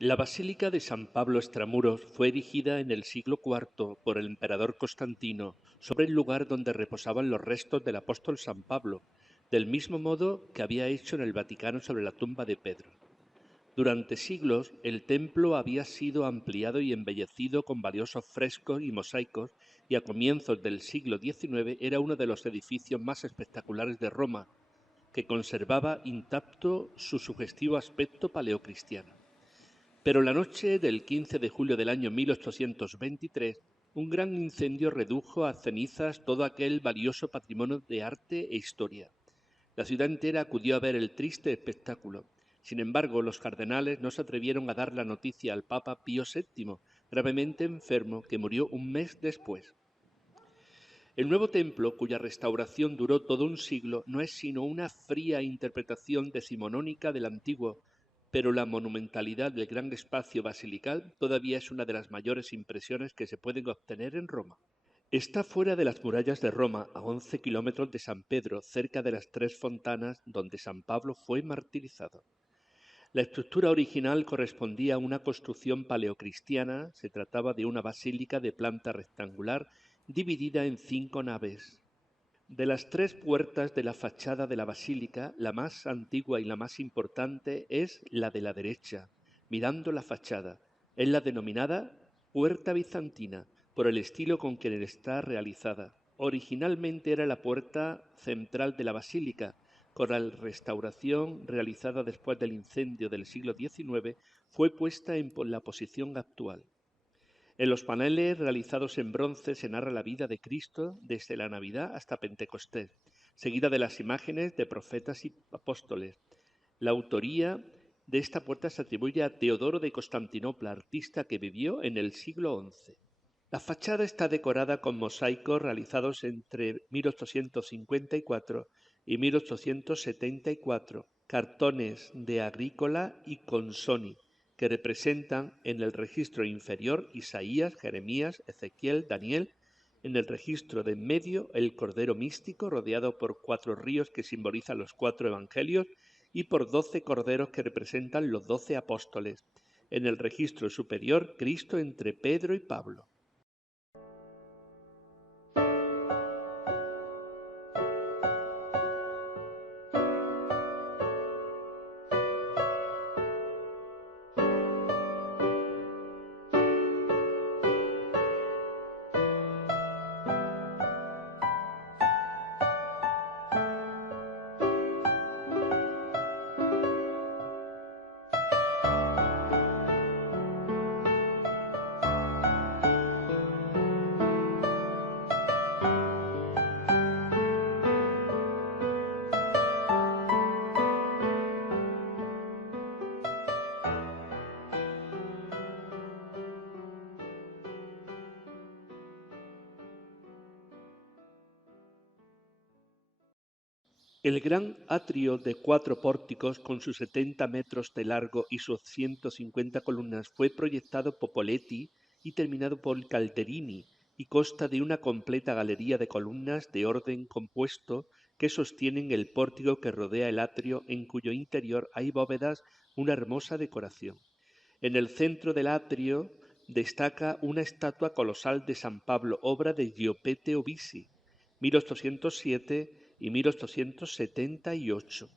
La Basílica de San Pablo Extramuros fue erigida en el siglo IV por el emperador Constantino sobre el lugar donde reposaban los restos del apóstol San Pablo, del mismo modo que había hecho en el Vaticano sobre la tumba de Pedro. Durante siglos el templo había sido ampliado y embellecido con valiosos frescos y mosaicos y a comienzos del siglo XIX era uno de los edificios más espectaculares de Roma, que conservaba intacto su sugestivo aspecto paleocristiano. Pero la noche del 15 de julio del año 1823, un gran incendio redujo a cenizas todo aquel valioso patrimonio de arte e historia. La ciudad entera acudió a ver el triste espectáculo. Sin embargo, los cardenales no se atrevieron a dar la noticia al Papa Pío VII, gravemente enfermo, que murió un mes después. El nuevo templo, cuya restauración duró todo un siglo, no es sino una fría interpretación decimonónica del antiguo, pero la monumentalidad del gran espacio basilical todavía es una de las mayores impresiones que se pueden obtener en Roma. Está fuera de las murallas de Roma, a 11 kilómetros de San Pedro, cerca de las tres fontanas donde San Pablo fue martirizado. La estructura original correspondía a una construcción paleocristiana, se trataba de una basílica de planta rectangular dividida en 5 naves. De las 3 puertas de la fachada de la basílica, la más antigua y la más importante es la de la derecha, mirando la fachada. Es la denominada Puerta Bizantina, por el estilo con que está realizada. Originalmente era la puerta central de la basílica. Con la restauración realizada después del incendio del siglo XIX, fue puesta en la posición actual. En los paneles realizados en bronce se narra la vida de Cristo desde la Navidad hasta Pentecostés, seguida de las imágenes de profetas y apóstoles. La autoría de esta puerta se atribuye a Teodoro de Constantinopla, artista que vivió en el siglo XI. La fachada está decorada con mosaicos realizados entre 1854 y 1874, cartones de Agrícola y Consoni, que representan en el registro inferior Isaías, Jeremías, Ezequiel, Daniel, en el registro de en medio el Cordero Místico rodeado por 4 ríos que simbolizan los 4 evangelios y por 12 corderos que representan los 12 apóstoles. En el registro superior Cristo entre Pedro y Pablo. El gran atrio de 4 pórticos con sus 70 metros de largo y sus 150 columnas fue proyectado por Poletti y terminado por Calderini y consta de una completa galería de columnas de orden compuesto que sostienen el pórtico que rodea el atrio, en cuyo interior hay bóvedas, una hermosa decoración. En el centro del atrio destaca una estatua colosal de San Pablo, obra de Giopete Obisi, 1807 y 1878.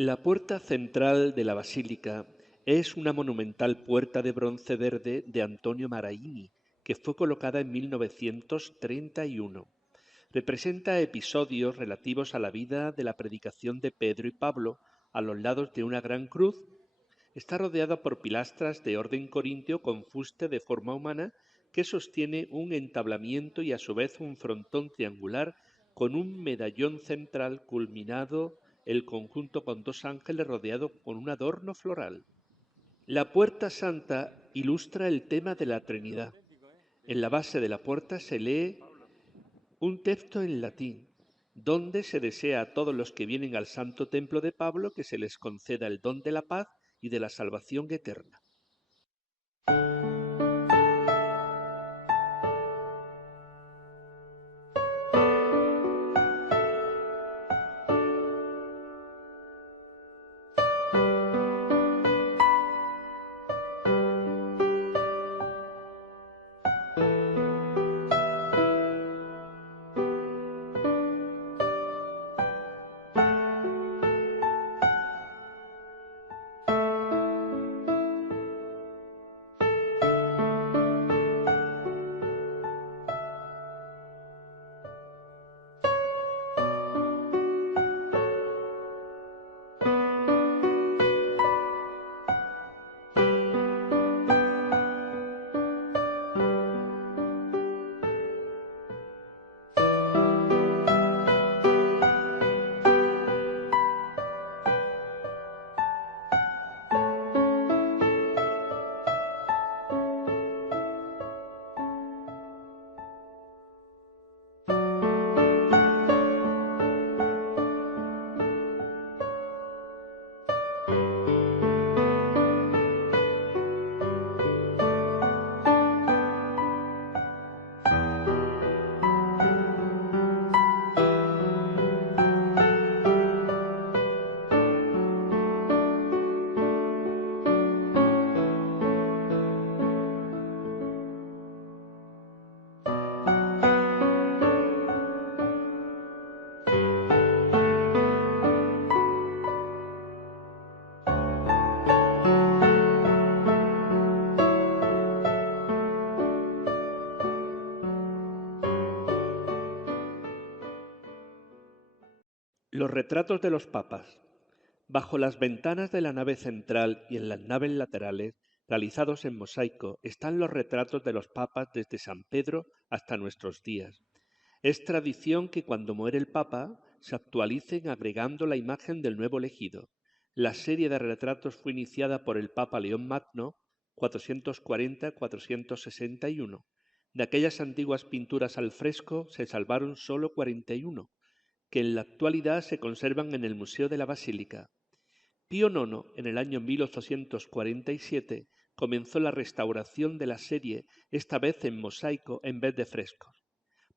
La puerta central de la basílica es una monumental puerta de bronce verde de Antonio Maraini, que fue colocada en 1931. Representa episodios relativos a la vida de la predicación de Pedro y Pablo a los lados de una gran cruz. Está rodeada por pilastras de orden corintio con fuste de forma humana que sostiene un entablamiento y a su vez un frontón triangular con un medallón central culminado el conjunto con dos ángeles rodeado con un adorno floral. La puerta santa ilustra el tema de la Trinidad. En la base de la puerta se lee un texto en latín, donde se desea a todos los que vienen al santo templo de Pablo que se les conceda el don de la paz y de la salvación eterna. Los retratos de los papas. Bajo las ventanas de la nave central y en las naves laterales, realizados en mosaico, están los retratos de los papas desde San Pedro hasta nuestros días. Es tradición que cuando muere el papa se actualicen agregando la imagen del nuevo elegido. La serie de retratos fue iniciada por el papa León Magno, 440-461. De aquellas antiguas pinturas al fresco se salvaron solo 41, que en la actualidad se conservan en el Museo de la Basílica. Pío IX, en el año 1847, comenzó la restauración de la serie, esta vez en mosaico en vez de frescos.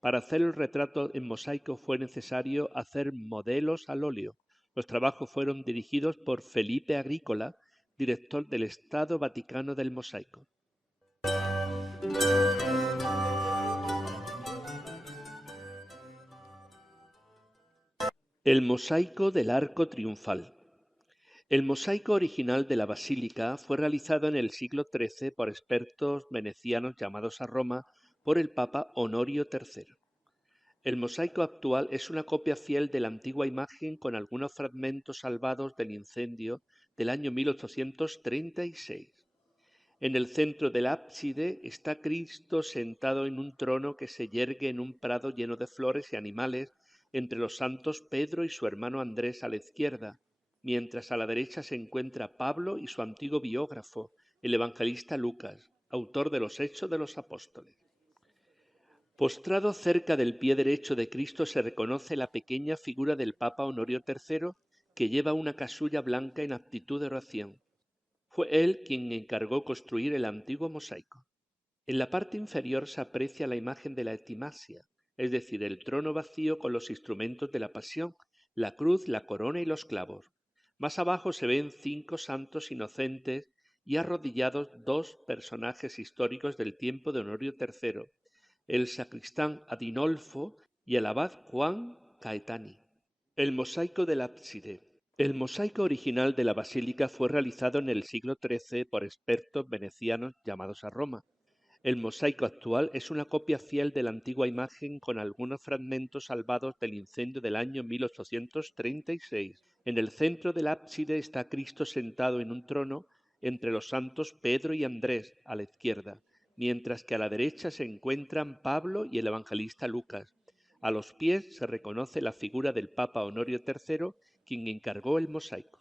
Para hacer el retrato en mosaico fue necesario hacer modelos al óleo. Los trabajos fueron dirigidos por Felipe Agrícola, director del Estado Vaticano del Mosaico. El mosaico del arco triunfal. El mosaico original de la basílica fue realizado en el siglo XIII por expertos venecianos llamados a Roma por el Papa Honorio III. El mosaico actual es una copia fiel de la antigua imagen con algunos fragmentos salvados del incendio del año 1836. En el centro del ábside está Cristo sentado en un trono que se yergue en un prado lleno de flores y animales, entre los santos Pedro y su hermano Andrés a la izquierda, mientras a la derecha se encuentra Pablo y su antiguo biógrafo, el evangelista Lucas, autor de los Hechos de los Apóstoles. Postrado cerca del pie derecho de Cristo se reconoce la pequeña figura del Papa Honorio III, que lleva una casulla blanca en actitud de oración. Fue él quien encargó construir el antiguo mosaico. En la parte inferior se aprecia la imagen de la etimasia, es decir, el trono vacío con los instrumentos de la pasión, la cruz, la corona y los clavos. Más abajo se ven 5 santos inocentes y arrodillados 2 personajes históricos del tiempo de Honorio III, el sacristán Adinolfo y el abad Juan Caetani. El mosaico del ábside. El mosaico original de la basílica fue realizado en el siglo XIII por expertos venecianos llamados a Roma. El mosaico actual es una copia fiel de la antigua imagen con algunos fragmentos salvados del incendio del año 1836. En el centro del ábside está Cristo sentado en un trono entre los santos Pedro y Andrés a la izquierda, mientras que a la derecha se encuentran Pablo y el evangelista Lucas. A los pies se reconoce la figura del Papa Honorio III, quien encargó el mosaico.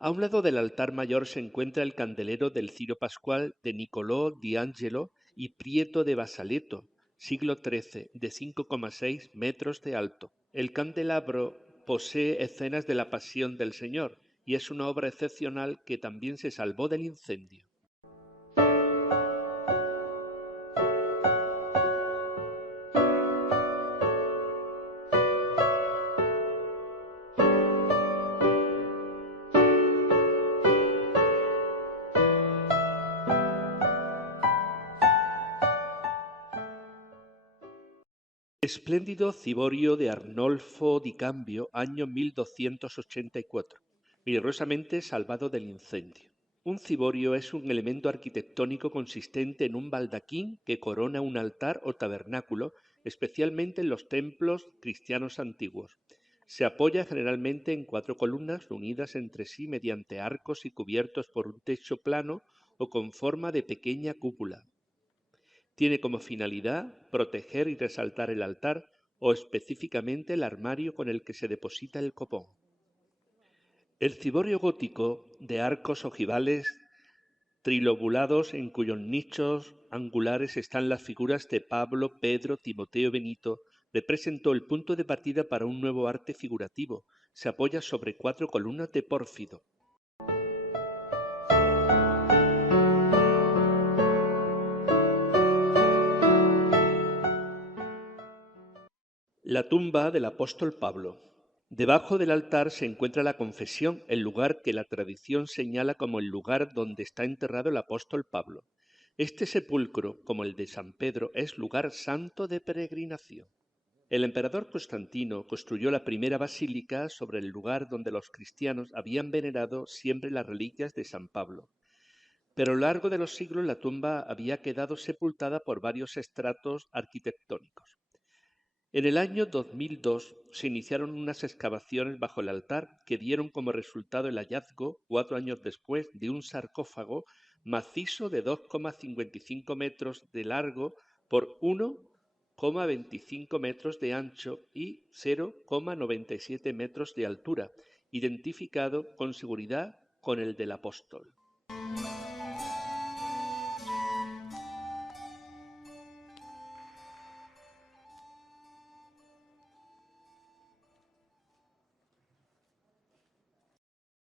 A un lado del altar mayor se encuentra el candelero del Ciro Pascual de Niccolò di Angelo y Prieto de Basaleto, siglo XIII, de 5,6 metros de alto. El candelabro posee escenas de la Pasión del Señor y es una obra excepcional que también se salvó del incendio. Espléndido ciborio de Arnolfo di Cambio, año 1284, milagrosamente salvado del incendio. Un ciborio es un elemento arquitectónico consistente en un baldaquín que corona un altar o tabernáculo, especialmente en los templos cristianos antiguos. Se apoya generalmente en 4 columnas unidas entre sí mediante arcos y cubiertos por un techo plano o con forma de pequeña cúpula. Tiene como finalidad proteger y resaltar el altar o específicamente el armario con el que se deposita el copón. El ciborio gótico, de arcos ojivales trilobulados en cuyos nichos angulares están las figuras de Pablo, Pedro, Timoteo y Benito, representó el punto de partida para un nuevo arte figurativo. Se apoya sobre 4 columnas de pórfido. La tumba del apóstol Pablo. Debajo del altar se encuentra la confesión, el lugar que la tradición señala como el lugar donde está enterrado el apóstol Pablo. Este sepulcro, como el de San Pedro, es lugar santo de peregrinación. El emperador Constantino construyó la primera basílica sobre el lugar donde los cristianos habían venerado siempre las reliquias de San Pablo. Pero a lo largo de los siglos la tumba había quedado sepultada por varios estratos arquitectónicos. En el año 2002 se iniciaron unas excavaciones bajo el altar que dieron como resultado el hallazgo, 4 años después, de un sarcófago macizo de 2,55 metros de largo por 1,25 metros de ancho y 0,97 metros de altura, identificado con seguridad con el del apóstol.